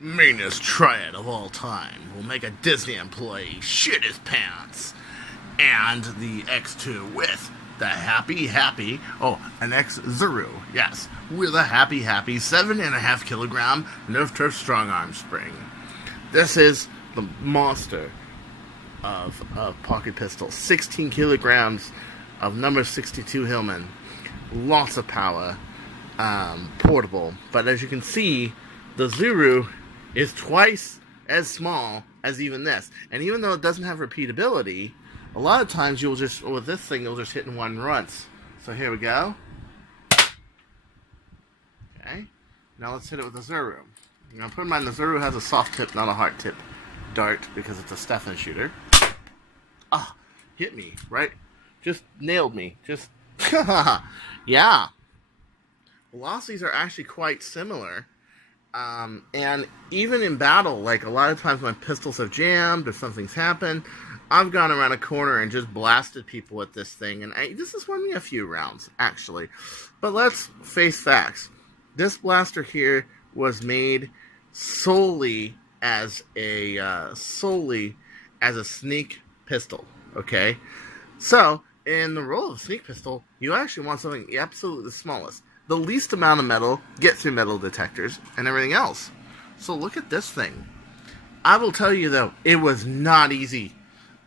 Meanest Triad of all time will make a Disney employee shit his pants. And the X2 with the an X-Zuru, yes, with a happy 7.5 kilogram Nerf Turf Strong Arm spring. This is the monster of pocket pistol. 16 kilograms of number 62 Hillman. Lots of power. Portable. But as you can see, the Zuru is twice as small as even this. And even though it doesn't have repeatability, a lot of times you'll just, with this thing, you'll just hit in one runs. So here we go. Okay. Now let's hit it with the Zuru. Now put in mind the Zuru has a soft tip, not a hard tip dart, because it's a Stefan shooter. Ah, hit me, right? Just nailed me. Just, yeah. Velocities are actually quite similar. And even in battle, like a lot of times my pistols have jammed or something's happened, I've gone around a corner and just blasted people with this thing. And this has won me a few rounds, actually. But let's face facts. This blaster here was made solely as a sneak pistol, okay? So, in the role of a sneak pistol, you actually want something absolutely the smallest. The least amount of metal, get through metal detectors, and everything else. So look at this thing. I will tell you though, it was not easy.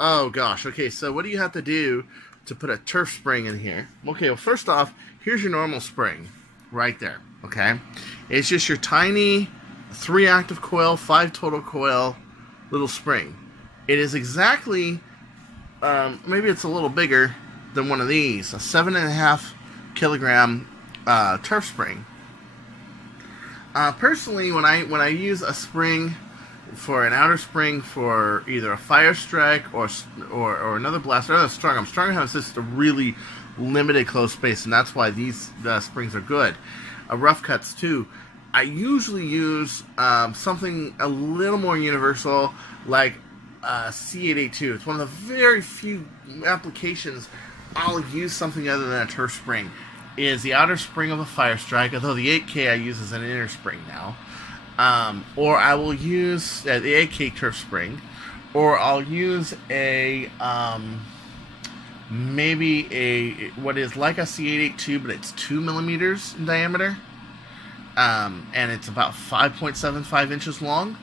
Oh gosh, okay, so what do you have to do to put a turf spring in here? Okay, well first off, here's your normal spring, right there, okay? It's just your tiny 3 active coil, 5 total coil little spring. It is exactly, maybe it's a little bigger than one of these, a 7.5 kilogram turf spring. Personally, when I use a spring for an outer spring for either a fire strike or another blast, or another strong arm, has just a really limited close space, and that's why these springs are good. Rough cuts too. I usually use something a little more universal, like C882. It's one of the very few applications I'll use something other than a turf spring. Is the outer spring of a fire strike, although the 8K I use as an inner spring now. Or I will use the 8K turf spring, or I'll use a maybe a what is like a C882, but it's 2 millimeters in diameter, and it's about 5.75 inches long.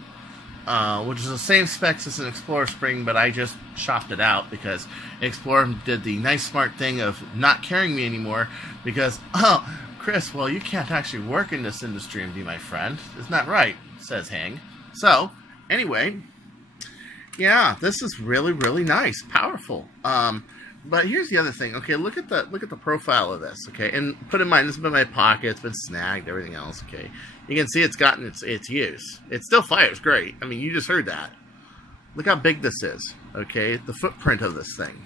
Which is the same specs as an Explorer spring, but I just chopped it out because Explorer did the nice smart thing of not carrying me anymore because, oh, Chris, well, you can't actually work in this industry and be my friend. Isn't that right? Says Hang. So, anyway, yeah, this is really, really nice. Powerful. But here's the other thing. Okay, look at the profile of this, okay? And put in mind, this has been in my pocket, it's been snagged, everything else, okay? You can see it's gotten its use. It still fires great. I mean, you just heard that. Look how big this is, okay? The footprint of this thing.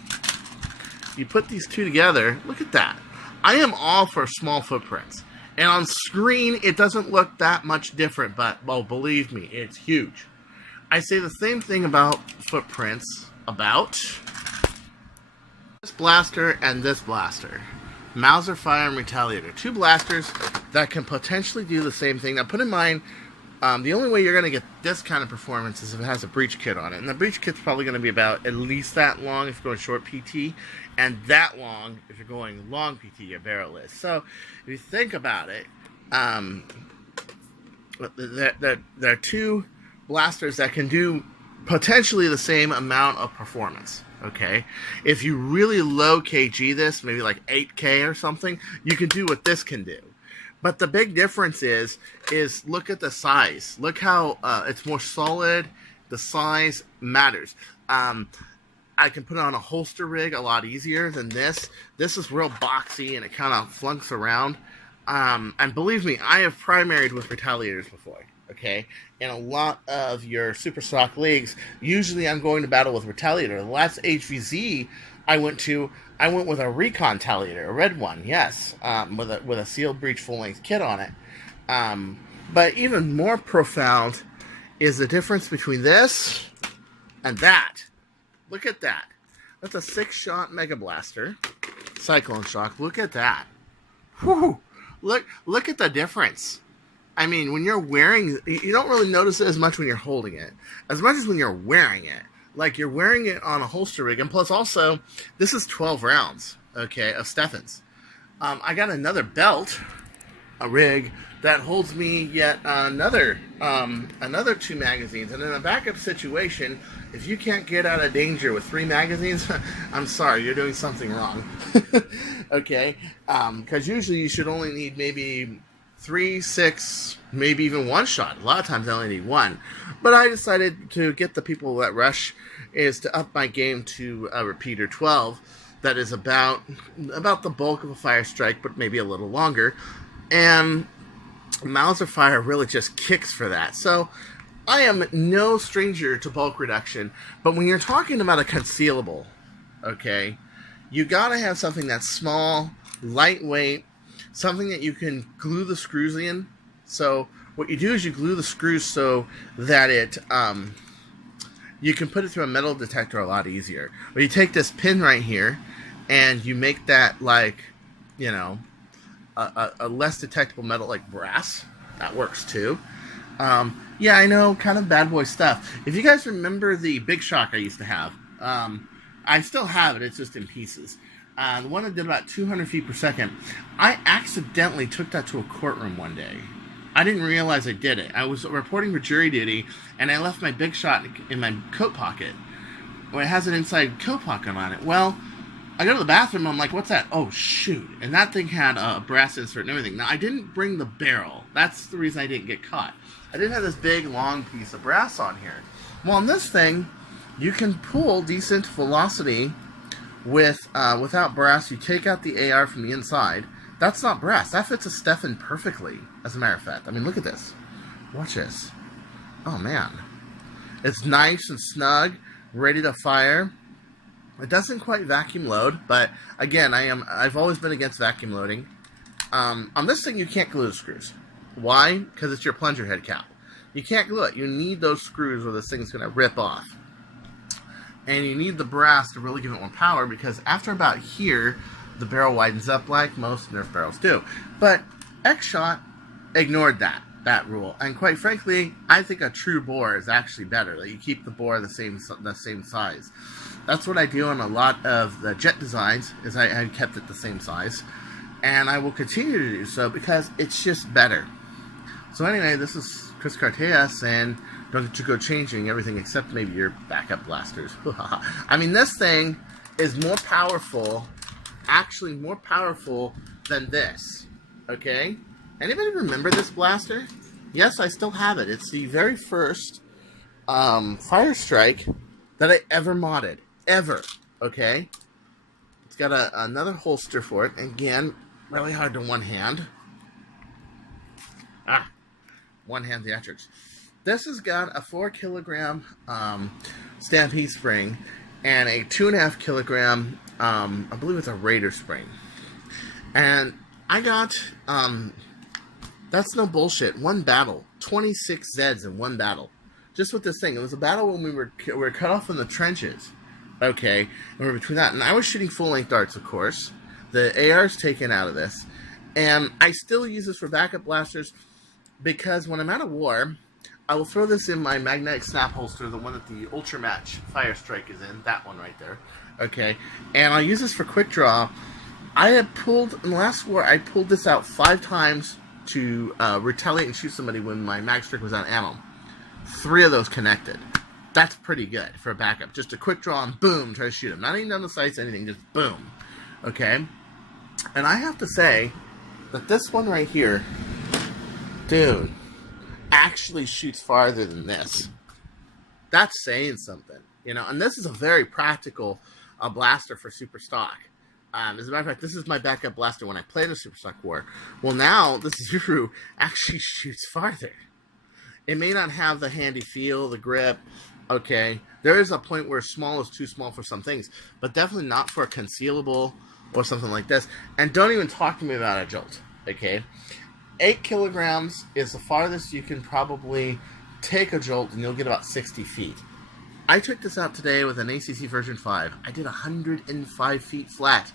You put these two together, look at that. I am all for small footprints. And on screen, it doesn't look that much different, but, well, believe me, it's huge. I say the same thing about footprints about this blaster and this blaster. Mauser Fire and Retaliator. 2 blasters that can potentially do the same thing. Now, put in mind, the only way you're going to get this kind of performance is if it has a breech kit on it. And the breech kit's probably going to be about at least that long if you're going short PT, and that long if you're going long PT, your barrel is. So, if you think about it, there are 2 blasters that can do potentially the same amount of performance. Okay, if you really low kg this, maybe like 8K or something, you can do what this can do. But the big difference is look at the size. Look how it's more solid. The size matters. I can put it on a holster rig a lot easier than this. This is real boxy and it kind of flunks around. And believe me, I have primaried with Retaliators before. Okay, in a lot of your super stock leagues, usually I'm going to battle with Retaliator. The last HVZ I went with a Recon Retaliator, a red one, yes, with a sealed breech full length kit on it. But even more profound is the difference between this and that. Look at that. That's a 6-shot Mega Blaster, Cyclone Shock. Look at that. Whew. Look at the difference. I mean, when you're wearing, you don't really notice it as much when you're holding it, as much as when you're wearing it. Like, you're wearing it on a holster rig, and plus also, this is 12 rounds, okay, of Steffens. I got another belt, a rig, that holds me yet another 2 magazines. And in a backup situation, if you can't get out of danger with 3 magazines, I'm sorry, you're doing something wrong. Okay? Because usually you should only need maybe 3, 6, maybe even 1 shot. A lot of times I only need 1. But I decided to get the people that rush is to up my game to a repeater 12 that is about the bulk of a fire strike, but maybe a little longer. And Mauser fire really just kicks for that. So I am no stranger to bulk reduction, but when you're talking about a concealable, okay, you gotta have something that's small, lightweight, something that you can glue the screws in. So what you do is you glue the screws so that it you can put it through a metal detector a lot easier. But you take this pin right here and you make that, like, you know, a less detectable metal, like brass. That works too. Yeah, I know, kind of bad boy stuff. If you guys remember the Big Shock I used to have, I still have it, it's just in pieces. The one that did about 200 feet per second, I accidentally took that to a courtroom one day. I didn't realize I did it. I was reporting for jury duty, and I left my Big Shot in my coat pocket. Well, it has an inside coat pocket on it. Well, I go to the bathroom, I'm like, what's that? Oh, shoot. And that thing had a brass insert and everything. Now, I didn't bring the barrel. That's the reason I didn't get caught. I didn't have this big, long piece of brass on here. Well, on this thing, you can pull decent velocity without brass. You take out the AR from the inside. That's not brass. That fits a Steffen perfectly, as a matter of fact. I mean, look at this. Watch this. Oh, man. It's nice and snug, ready to fire. It doesn't quite vacuum load, but again, I've always been against vacuum loading. On this thing, you can't glue the screws. Why? Because it's your plunger head cap. You can't glue it. You need those screws or this thing's going to rip off. And you need the brass to really give it more power, because after about here, the barrel widens up like most Nerf barrels do. But X-Shot ignored that rule. And quite frankly, I think a true bore is actually better. That you keep the bore the same size. That's what I do on a lot of the jet designs, is I kept it the same size. And I will continue to do so because it's just better. So anyway, this is Chris Carteas, and don't get to go changing everything except maybe your backup blasters. I mean, this thing is more powerful, actually more powerful than this. Okay? Anybody remember this blaster? Yes, I still have it. It's the very first Fire Strike that I ever modded. Ever. Okay? It's got another holster for it. Again, really hard to one hand. One hand theatrics. This has got a 4 kilogram Stampede spring and a 2.5 kilogram, I believe it's a Raider spring. And I got, that's no bullshit, one battle. 26 Zeds in one battle. Just with this thing. It was a battle when we were cut off in the trenches. Okay, and we were between that. And I was shooting full-length darts, of course. The AR's taken out of this. And I still use this for backup blasters because when I'm out of war, I will throw this in my magnetic snap holster, the one that the Ultra Match Fire Strike is in. That one right there. Okay, and I'll use this for quick draw. I had pulled, in the last war, I pulled this out 5 times to retaliate and shoot somebody when my mag strike was out of ammo. 3 of those connected. That's pretty good for a backup. Just a quick draw and boom, try to shoot him. Not even down the sights, anything, just boom. Okay? And I have to say that this one right here, dude, actually shoots farther than this. That's saying something, you know. And this is a very practical blaster for Super Stock. As a matter of fact, this is my backup blaster when I played the Super Stock War. Well, now this Zuru actually shoots farther. It may not have the handy feel, the grip. Okay, there is a point where small is too small for some things, but definitely not for a concealable or something like this. And don't even talk to me about a jolt. Okay, 8 kilograms is the farthest you can probably take a jolt, and you'll get about 60 feet. I took this out today with an ACC version 5. I did 105 feet flat.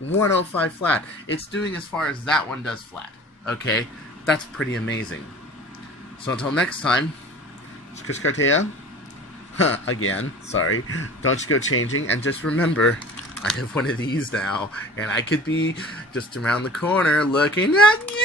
105 flat. It's doing as far as that one does flat. Okay? That's pretty amazing. So until next time, it's Chris Cartea. Again, sorry. Don't you go changing, and just remember, I have one of these now, and I could be just around the corner looking at you.